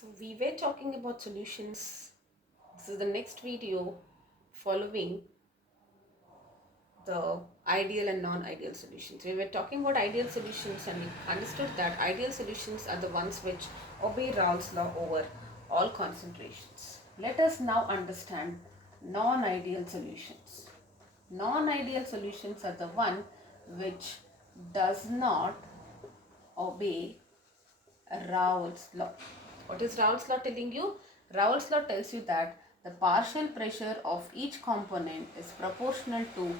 So we were talking about solutions. This is the next video following the ideal and non-ideal solutions. We were talking about ideal solutions and we understood that ideal solutions are the ones which obey Raoult's law over all concentrations. Let us now understand non-ideal solutions. Non-ideal solutions are the one which does not obey Raoult's law. What is Raoult's law telling you? Raoult's law tells you that the partial pressure of each component is proportional to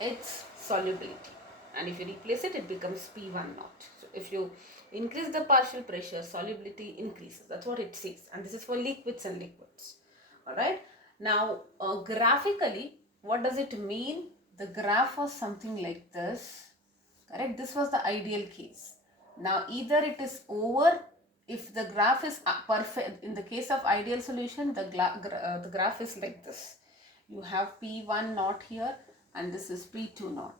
its solubility. And if you replace it, it becomes P1 naught. So if you increase the partial pressure, solubility increases. That's what it says. And this is for liquids and liquids. Alright. Now, graphically, what does it mean? The graph was something like this. Correct? This was the ideal case. Now either it is over if the graph is perfect. In the case of ideal solution, the graph is like this. You have P1 naught here and this is P2 naught.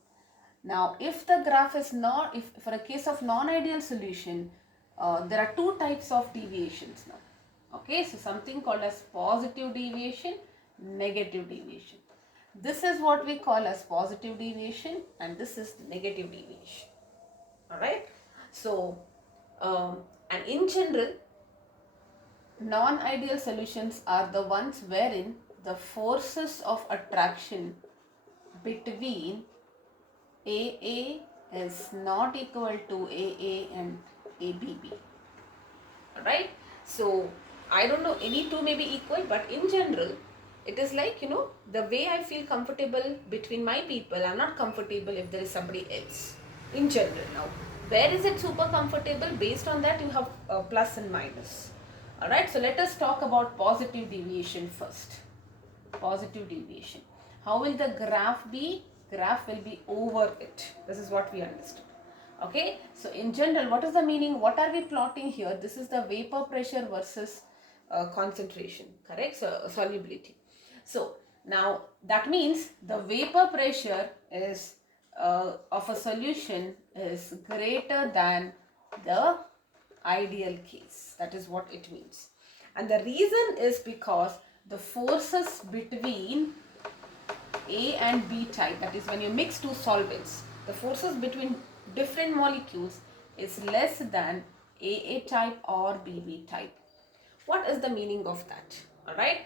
Now if the graph is not, if for a case of non-ideal solution, there are two types of deviations now. Okay, so something called as positive deviation, negative deviation. This is what we call as positive deviation and this is negative deviation. Alright, so and in general, non-ideal solutions are the ones wherein the forces of attraction between AA is not equal to AA and ABB. Alright, so I don't know, any two may be equal, but in general it is like, the way I feel comfortable between my people, I'm not comfortable if there is somebody else. In general, now where is it super comfortable? Based on that you have plus and minus. Alright, so let us talk about positive deviation first. Positive deviation. How will the graph be? Graph will be over it. This is what we understood. Okay, so in general, what is the meaning? What are we plotting here? This is the vapor pressure versus concentration, correct? So solubility. So now that means the vapor pressure is of a solution is greater than the ideal case. That is what it means. And the reason is because the forces between A and B type, that is when you mix two solvents, the forces between different molecules is less than AA type or BB type. What is the meaning of that? Alright.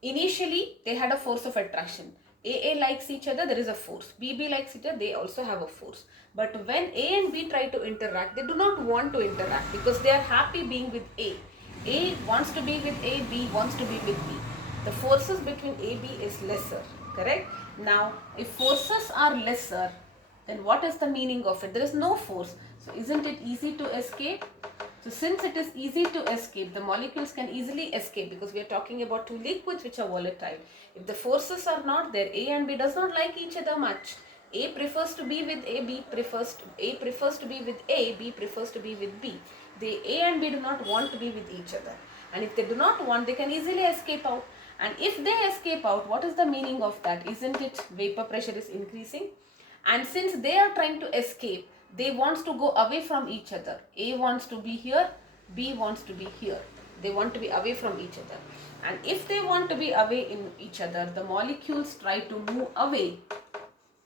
Initially, they had a force of attraction. AA likes each other, there is a force. BB likes each other, they also have a force. But when A and B try to interact, they do not want to interact because they are happy being with A. A wants to be with A, B wants to be with B. The forces between A, B is lesser, correct? Now, if forces are lesser, then what is the meaning of it? There is no force. So, isn't it easy to escape? So since it is easy to escape, the molecules can easily escape because we are talking about two liquids which are volatile. If the forces are not there, A and B does not like each other much. A prefers to be with A, A prefers to be with A, B prefers to be with B. A and B do not want to be with each other. And if they do not want, they can easily escape out. And if they escape out, what is the meaning of that? Isn't it vapor pressure is increasing? And since they are trying to escape, they wants to go away from each other. A wants to be here, B wants to be here. They want to be away from each other. And if they want to be away in each other, the molecules try to move away.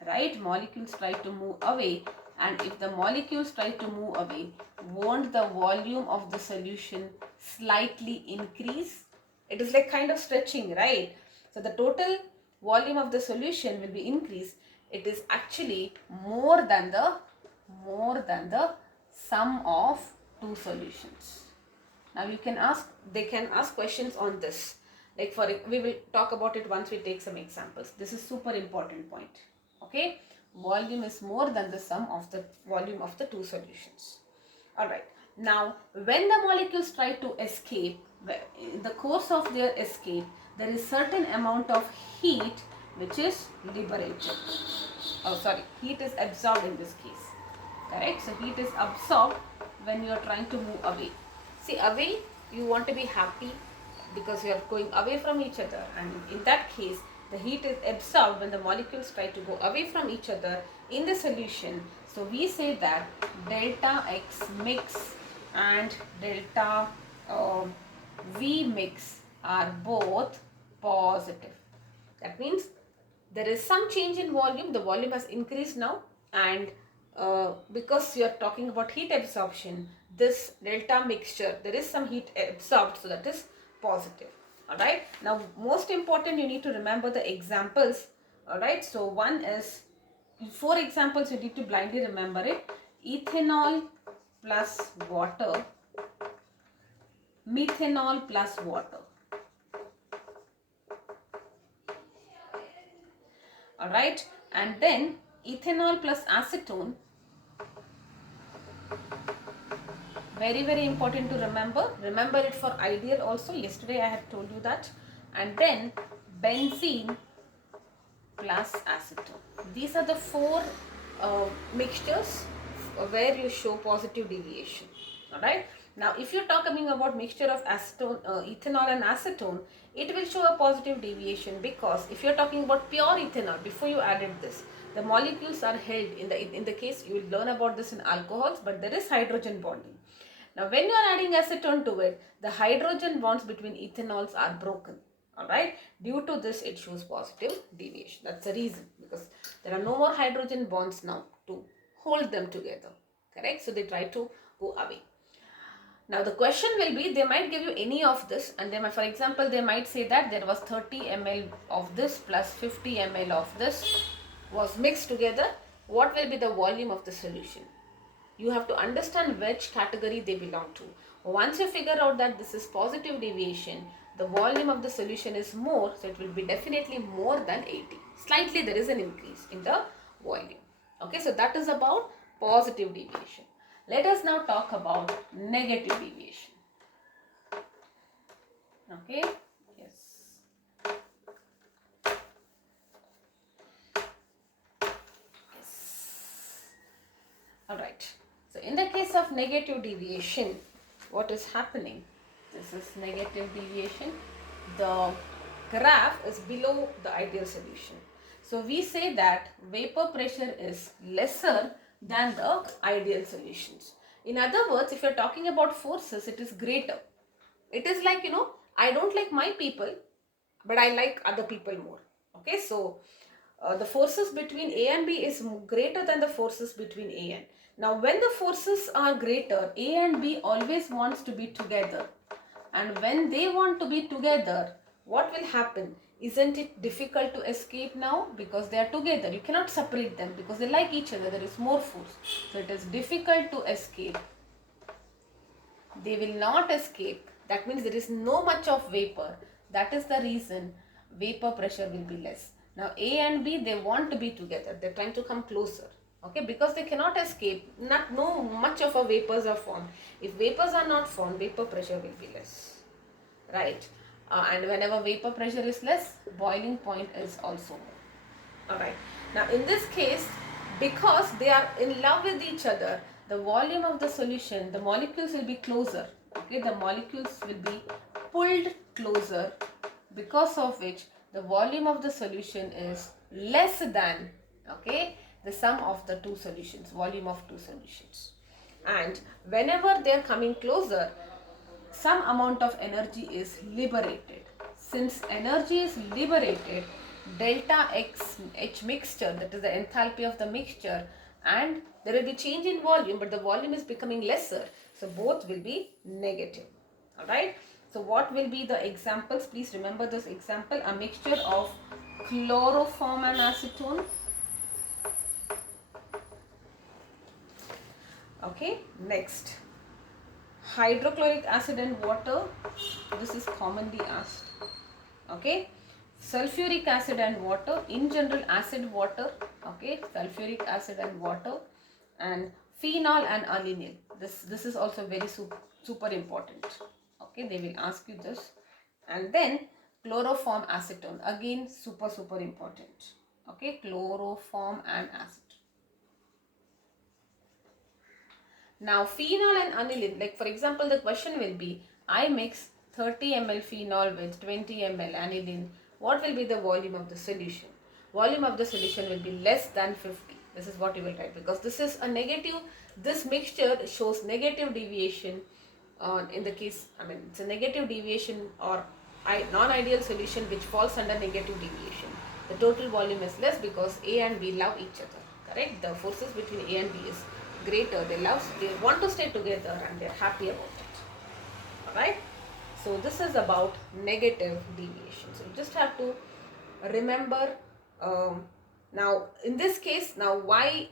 Right? Molecules try to move away. And if the molecules try to move away, won't the volume of the solution slightly increase? It is like kind of stretching, right? So the total volume of the solution will be increased. It is actually more than the sum of two solutions. Now you can ask, they can ask questions on this. Like we will talk about it once we take some examples. This is super important point. Okay, volume is more than the sum of the volume of the two solutions. Alright, now when the molecules try to escape, in the course of their escape, there is certain amount of heat which is liberated. Heat is absorbed in this case. Correct? So heat is absorbed when you are trying to move away. See, away, you want to be happy because you are going away from each other, and in that case the heat is absorbed when the molecules try to go away from each other in the solution. So we say that delta X mix and delta V mix are both positive. That means there is some change in volume. The volume has increased now, and because you are talking about heat absorption, this delta mixture, there is some heat absorbed, so that is positive. Alright, now most important, you need to remember the examples. Alright, so one is, 4 examples you need to blindly remember it. Ethanol plus water, methanol plus water. Alright, and then ethanol plus acetone. Very important to remember it for ideal also. Yesterday I had told you that. And then benzene plus acetone. These are the 4 mixtures where you show positive deviation. Alright, now if you're talking about mixture of acetone, ethanol and acetone, it will show a positive deviation, because if you're talking about pure ethanol, before you added this, the molecules are held in the case, you will learn about this in alcohols, but there is hydrogen bonding. Now when you are adding acetone to it, the hydrogen bonds between ethanols are broken. Alright, due to this it shows positive deviation. That's the reason, because there are no more hydrogen bonds now to hold them together. Correct? So they try to go away. Now the question will be, they might give you any of this, and they might, for example, they might say that there was 30 ml of this plus 50 ml of this was mixed together. What will be the volume of the solution? You have to understand which category they belong to. Once you figure out that this is positive deviation, the volume of the solution is more, so it will be definitely more than 80. Slightly there is an increase in the volume. Okay, so that is about positive deviation. Let us now talk about negative deviation. Okay, yes. Alright, so in the case of negative deviation, what is happening? This is negative deviation. The graph is below the ideal solution. So we say that vapor pressure is lesser than the ideal solutions. In other words, if you're talking about forces, it is greater. It is like, I don't like my people, but I like other people more. Okay, so the forces between A and B is greater than the forces between A and. Now when the forces are greater, A and B always wants to be together. And when they want to be together, what will happen? Isn't it difficult to escape now? Because they are together. You cannot separate them because they like each other. There is more force. So it is difficult to escape. They will not escape. That means there is no much of vapor. That is the reason vapor pressure will be less. Now A and B, they want to be together. They are trying to come closer. Okay, because they cannot escape. No much of a vapors are formed. If vapors are not formed, vapor pressure will be less. Right. And whenever vapor pressure is less, boiling point is also more. Alright. Now in this case, because they are in love with each other, the volume of the solution, the molecules will be closer. Okay, the molecules will be pulled closer, because of which the volume of the solution is less than, okay, the sum of the two solutions, volume of two solutions. And whenever they are coming closer, some amount of energy is liberated. Since energy is liberated, delta H mixture, that is the enthalpy of the mixture, and there will be change in volume, but the volume is becoming lesser. So both will be negative. Alright. So what will be the examples? Please remember this example. A mixture of chloroform and acetone. Okay. Next. Hydrochloric acid and water. This is commonly asked. Okay. Sulfuric acid and water. In general, acid, water. Okay. Sulfuric acid and water. And phenol and aniline. This is also very super important. Okay. They will ask you this. And then chloroform acetone. Again, super important. Okay. Chloroform and acetone. Now phenol and aniline, like for example the question will be, I mix 30 ml phenol with 20 ml aniline. What will be the volume of the solution? Volume of the solution will be less than 50. This is what you will write, because this is a negative, this mixture shows negative deviation, in the case, I mean, it's a negative deviation or non-ideal solution which falls under negative deviation. The total volume is less because A and B love each other, correct? The forces between A and B is greater. They want to stay together and they're happy about it. Alright? So this is about negative deviation. So you just have to remember, now in this case, now why,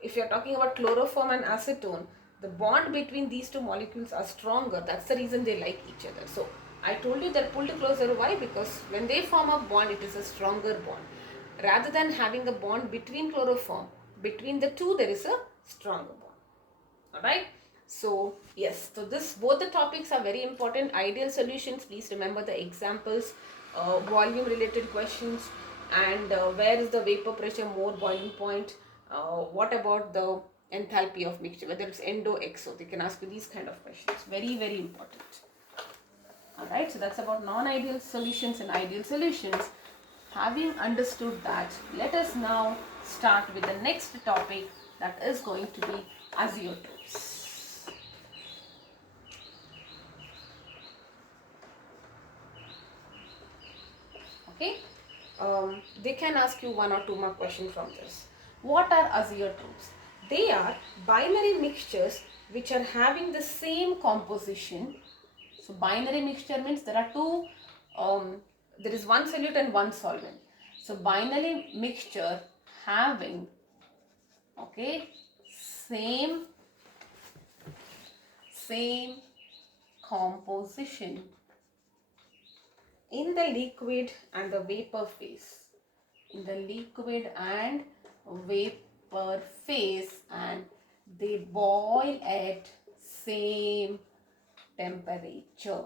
if you're talking about chloroform and acetone, the bond between these two molecules are stronger. That's the reason they like each other. So I told you they're pulled closer. Why? Because when they form a bond, it is a stronger bond. Rather than having a bond between chloroform, between the two there is a stronger bond. Alright? So yes, so both the topics are very important. Ideal solutions, please remember the examples, volume related questions, and where is the vapor pressure more boiling point, what about the enthalpy of mixture, whether it's endo exo, they can ask you these kind of questions. Very, very important. Alright, so that's about non-ideal solutions and ideal solutions. Having understood that, let us now start with the next topic, that is going to be azeotropes. Okay, they can ask you one or two more questions from this. What are azeotropes? They are binary mixtures which are having the same composition. So binary mixture means there are two, there is one solute and one solvent. So binary mixture having, okay, same composition in the liquid and the vapor phase. In the liquid and vapor phase, and they boil at same temperature.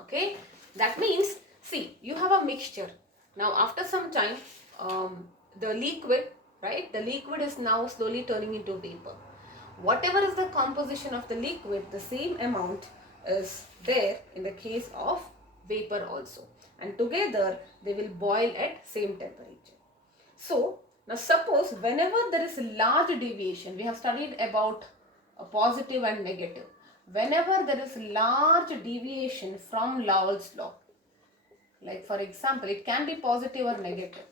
Okay, that means, see, you have a mixture. Now after some time, the liquid, right, the liquid is now slowly turning into vapor. Whatever is the composition of the liquid, the same amount is there in the case of vapor also, and together they will boil at same temperature. So now suppose whenever there is a large deviation, we have studied about a positive and negative. Whenever there is large deviation from Lowell's law, like for example, it can be positive or negative,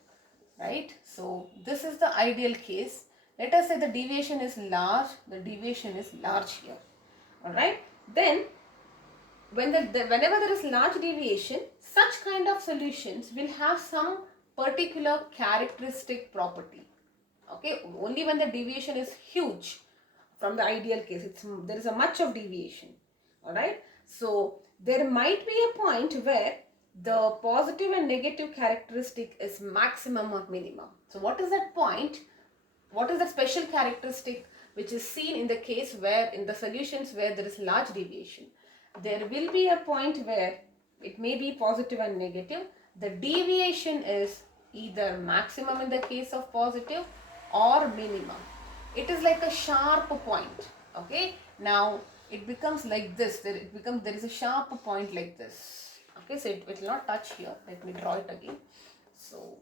right? So this is the ideal case. Let us say the deviation is large, here, alright? Then whenever there is large deviation, such kind of solutions will have some particular characteristic property. Okay, only when the deviation is huge from the ideal case, there is a much of deviation. Alright, so there might be a point where the positive and negative characteristic is maximum or minimum. So what is that point? What is the special characteristic which is seen in the case where, in the solutions where there is large deviation? There will be a point where it may be positive and negative. The deviation is either maximum in the case of positive or minimum. It is like a sharp point. Okay, now it becomes like this. There is a sharp point like this. Okay, so it will not touch here. Let me draw it again. So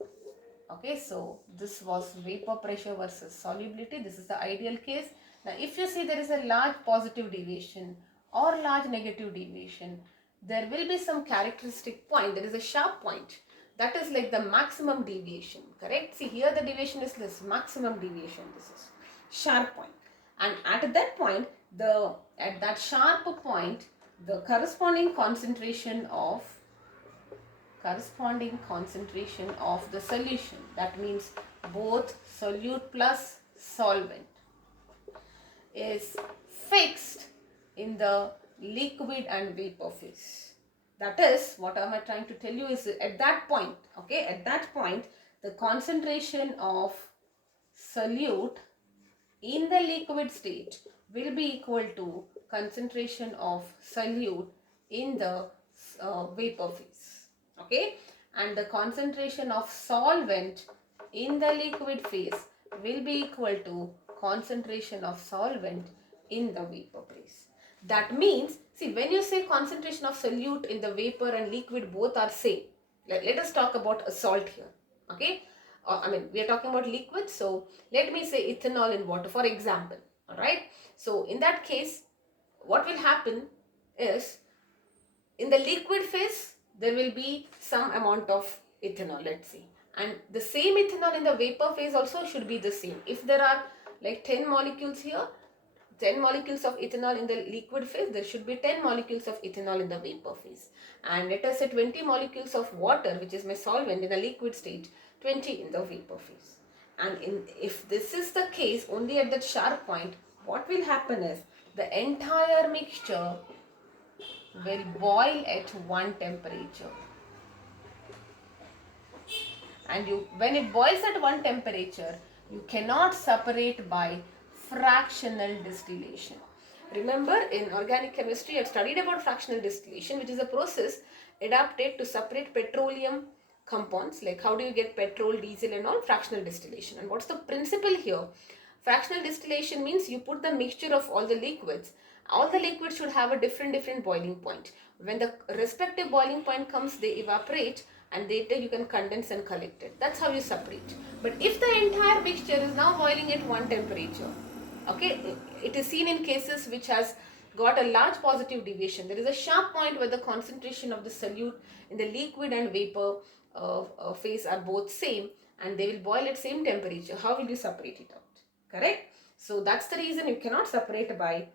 okay, so this was vapor pressure versus solubility. This is the ideal case. Now if you see there is a large positive deviation or large negative deviation, there will be some characteristic point. There is a sharp point. That is like the maximum deviation, correct? See, here the deviation is this maximum deviation. This is sharp point. And at that point, at that sharp point, the corresponding concentration of the solution, that means both solute plus solvent, is fixed in the liquid and vapor phase. That is, what am I trying to tell you is, at that point, okay, at that point, the concentration of solute in the liquid state will be equal to concentration of solute in the vapor phase. Okay, and the concentration of solvent in the liquid phase will be equal to concentration of solvent in the vapor phase. That means, see, when you say concentration of solute in the vapor and liquid both are same, let us talk about a salt here. Okay, I mean, we are talking about liquid, so let me say ethanol in water, for example. All right, so in that case, what will happen is, in the liquid phase, there will be some amount of ethanol, let's see. And the same ethanol in the vapor phase also should be the same. If there are like 10 molecules here, 10 molecules of ethanol in the liquid phase, there should be 10 molecules of ethanol in the vapor phase. And let us say 20 molecules of water, which is my solvent, in the liquid state, 20 in the vapor phase. And if this is the case, only at that sharp point, what will happen is the entire mixture will boil at one temperature. And when it boils at one temperature, you cannot separate by fractional distillation. Remember, in organic chemistry, I have studied about fractional distillation, which is a process adapted to separate petroleum compounds, like how do you get petrol, diesel and all, fractional distillation. And what's the principle here? Fractional distillation means you put the mixture of all the liquids. All the liquids should have a different boiling point. When the respective boiling point comes, they evaporate, and later you can condense and collect it. That's how you separate. But if the entire mixture is now boiling at one temperature, okay, it is seen in cases which has got a large positive deviation. There is a sharp point where the concentration of the solute in the liquid and vapor phase are both same, and they will boil at same temperature. How will you separate it out? Correct? So that's the reason you cannot separate by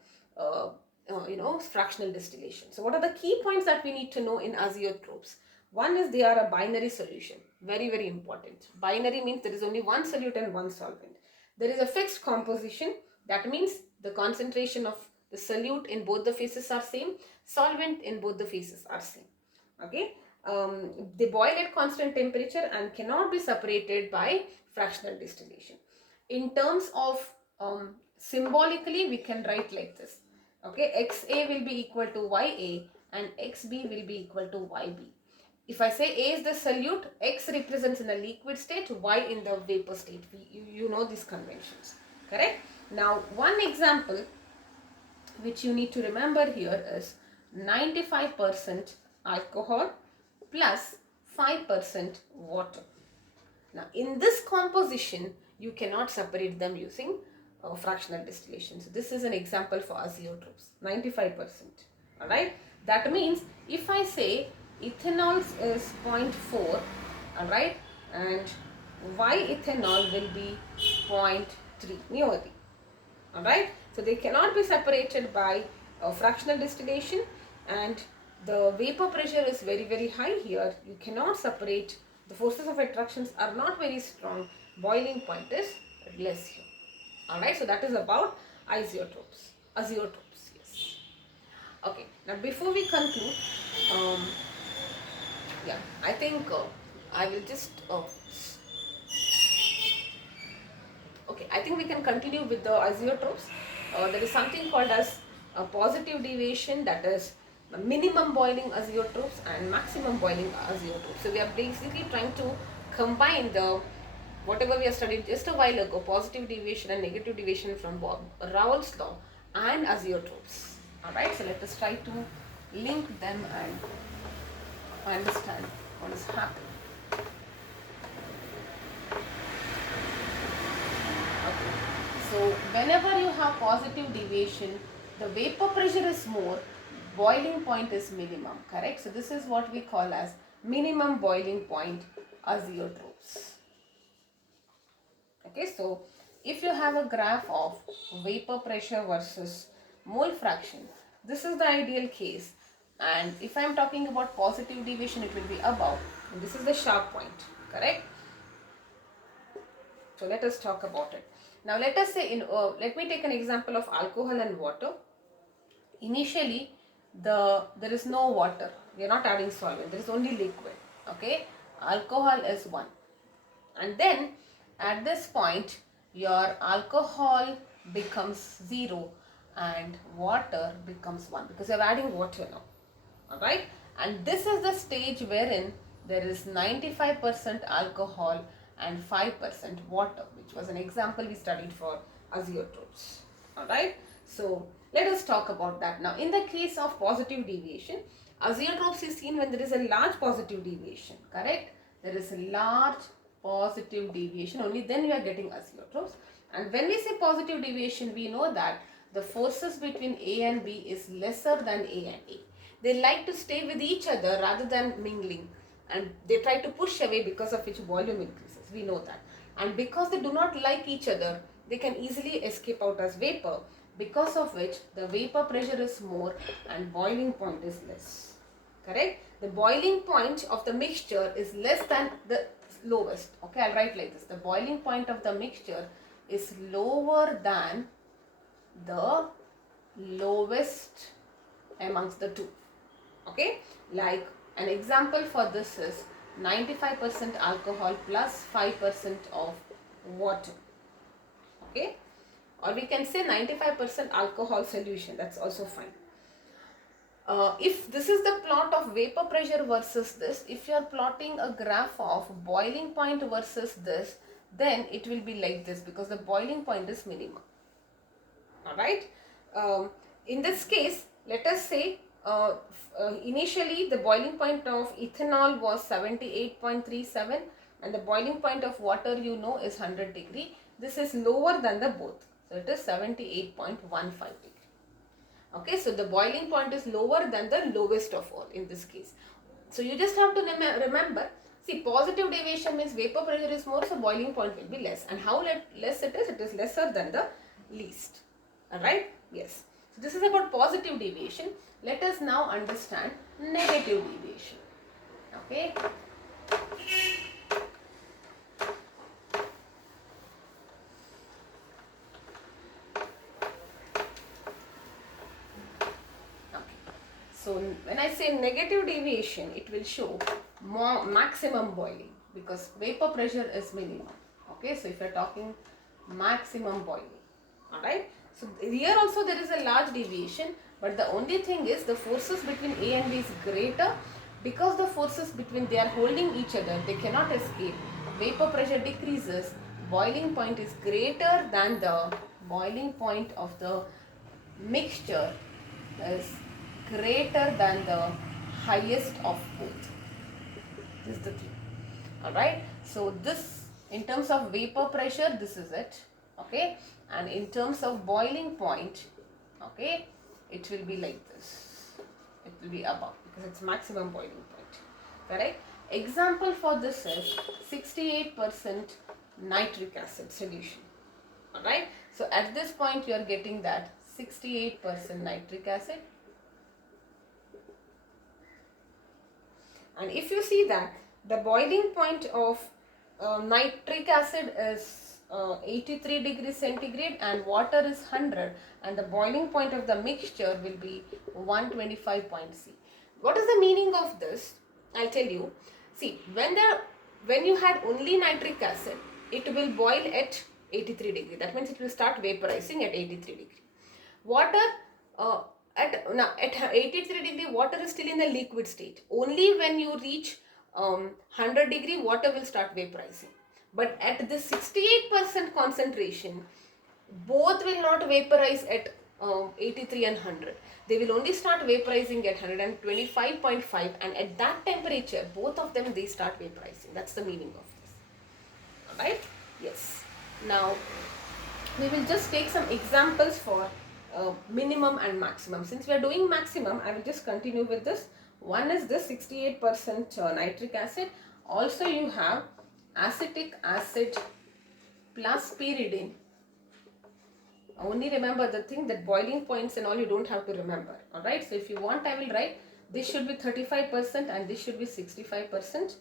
fractional distillation. So what are the key points that we need to know in azeotropes? One is they are a binary solution. Very important. Binary means there is only one solute and one solvent. There is a fixed composition. That means the concentration of the solute in both the phases are same. Solvent in both the phases are same. Okay. They boil at constant temperature and cannot be separated by fractional distillation. In terms of symbolically, we can write like this. Okay, XA will be equal to YA and XB will be equal to YB. If I say A is the solute, X represents in the liquid state, Y in the vapor state. You know these conventions, correct? Now, one example which you need to remember here is 95% alcohol plus 5% water. Now, in this composition, you cannot separate them using fractional distillation. So, this is an example for azeotropes, 95%. Alright, that means if I say ethanol is 0.4, alright, and Y ethanol will be 0.3 nearly. Alright, so they cannot be separated by fractional distillation, and the vapor pressure is very high here. You cannot separate. The forces of attractions are not very strong. Boiling point is less here. Alright, so that is about azeotropes. Azeotropes, yes. Okay, now before we conclude, I think I will just I think we can continue with the azeotropes. There is something called as a positive deviation, that is minimum boiling azeotropes and maximum boiling azeotropes. So we are basically trying to combine the whatever we have studied just a while ago, positive deviation and negative deviation from Raoult's law and azeotropes. Alright, so let us try to link them and understand what is happening. Okay, so whenever you have positive deviation, the vapor pressure is more, boiling point is minimum, correct? So this is what we call as minimum boiling point azeotropes. Okay, so if you have a graph of vapor pressure versus mole fraction, this is the ideal case. And if I am talking about positive deviation, it will be above. And this is the sharp point, correct? So let us talk about it. Now let us say, let me take an example of alcohol and water. Initially, there is no water. We are not adding solvent. There is only liquid. Okay, alcohol is 1. And then at this point, your alcohol becomes 0 and water becomes 1 because you are adding water now. Alright, and this is the stage wherein there is 95% alcohol and 5% water, which was an example we studied for azeotropes. Alright, so let us talk about that. Now, in the case of positive deviation, azeotropes is seen when there is a large positive deviation, correct? There is a large positive deviation, only then we are getting azeotropes. And when we say positive deviation, we know that the forces between A and B is lesser than A and A. They like to stay with each other rather than mingling, and they try to push away, because of which volume increases. We know that. And because they do not like each other, they can easily escape out as vapor, because of which the vapor pressure is more and boiling point is less. Correct? The boiling point of the mixture is less than the lowest. Okay, I'll write like this. The boiling point of the mixture is lower than the lowest amongst the two. Okay, like an example for this is 95% alcohol plus 5% of water. Okay, or we can say 95% alcohol solution, that's also fine. If this is the plot of vapor pressure versus this, if you are plotting a graph of boiling point versus this, then it will be like this, because the boiling point is minimum. Alright, in this case, let us say initially the boiling point of ethanol was 78.37 and the boiling point of water, you know, is 100 degree. This is lower than the both, so it is 78.15 degree. Okay, so the boiling point is lower than the lowest of all in this case. So you just have to remember, see, positive deviation means vapor pressure is more, so boiling point will be less. And how less it is lesser than the least. Alright, yes. So this is about positive deviation. Let us now understand negative deviation. Okay. So when I say negative deviation, it will show more maximum boiling, because vapor pressure is minimum. Okay, so if you are talking maximum boiling, alright. So here also there is a large deviation, but the only thing is the forces between A and B is greater, because the forces between, they are holding each other, they cannot escape. Vapor pressure decreases, boiling point is greater than the boiling point of the mixture is greater than the highest of both. This is the thing. Alright. So this, in terms of vapor pressure, this is it. Okay. And in terms of boiling point, okay, it will be like this. It will be above, because it's maximum boiling point. Correct. Example for this is 68% nitric acid solution. Alright. So at this point you are getting that 68% nitric acid. And if you see that the boiling point of nitric acid is 83 degrees centigrade and water is 100, and the boiling point of the mixture will be 125 point C. What is the meaning of this? I'll tell you. See, when you had only nitric acid, it will boil at 83 degree. That means it will start vaporizing at 83 degree. Water at 83 degree, water is still in the liquid state. Only when you reach 100 degree, water will start vaporizing. But at the 68% concentration, both will not vaporize at 83 and 100. They will only start vaporizing at 125.5, and at that temperature, both of them, they start vaporizing. That's the meaning of this. Alright? Yes. Now, we will just take some examples for minimum and maximum. Since we are doing maximum, I will just continue with this. One is this 68% nitric acid. Also you have acetic acid plus pyridine. Only remember the thing that boiling points and all you don't have to remember. Alright, so if you want, I will write this should be 35% and this should be 65%.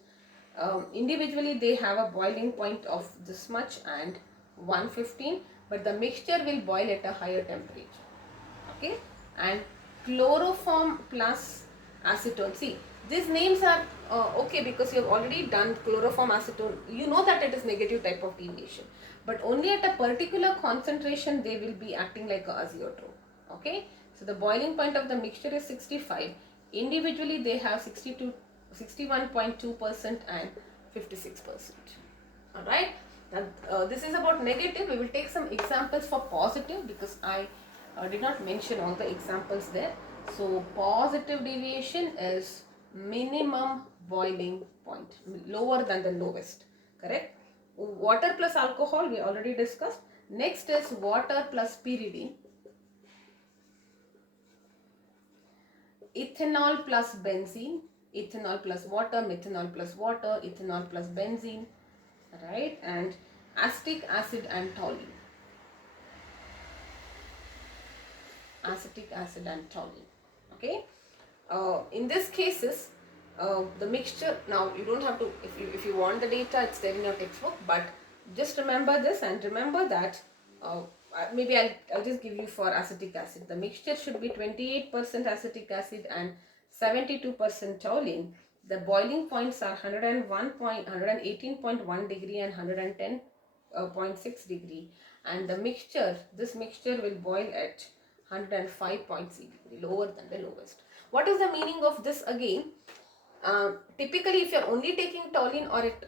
Individually they have a boiling point of this much and 115, but the mixture will boil at a higher temperature. Okay, and chloroform plus acetone. See, these names are okay because you have already done chloroform acetone. You know that it is negative type of deviation, but only at a particular concentration they will be acting like a azeotrope. Okay, so the boiling point of the mixture is 65. Individually they have 61.2% and 56%. Alright, now this is about negative. We will take some examples for positive because I did not mention all the examples there. So positive deviation is minimum boiling point, lower than the lowest. Correct? Water plus alcohol we already discussed. Next is water plus pyridine. ethanol plus benzene, ethanol plus water, methanol plus water, ethanol plus benzene, right? And acetic acid and toluene. Acetic acid and toluene. Okay. In this cases, the mixture, now you don't have to, if you want the data, it's there in your textbook, but just remember this, and remember that maybe I'll just give you for acetic acid. The mixture should be 28% acetic acid and 72% toluene. The boiling points are 118.1 degree and 110.6 degree, and the mixture, this mixture will boil at 105.6 degree, lower than the lowest. What is the meaning of this again? Typically, if you're only taking toluene or at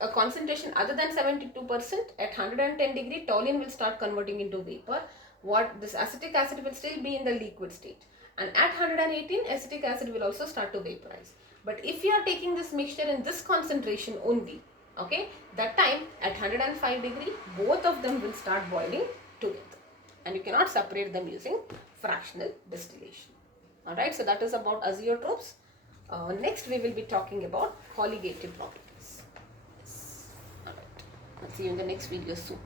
a concentration other than 72%, at 110 degree, toluene will start converting into vapor. What this acetic acid will still be in the liquid state, and at 118, acetic acid will also start to vaporize. But if you are taking this mixture in this concentration only, okay, that time at 105 degree, both of them will start boiling together, and you cannot separate them using fractional distillation. Alright, so that is about azeotropes. Next we will be talking about colligative properties. Yes. Alright, I'll see you in the next video soon.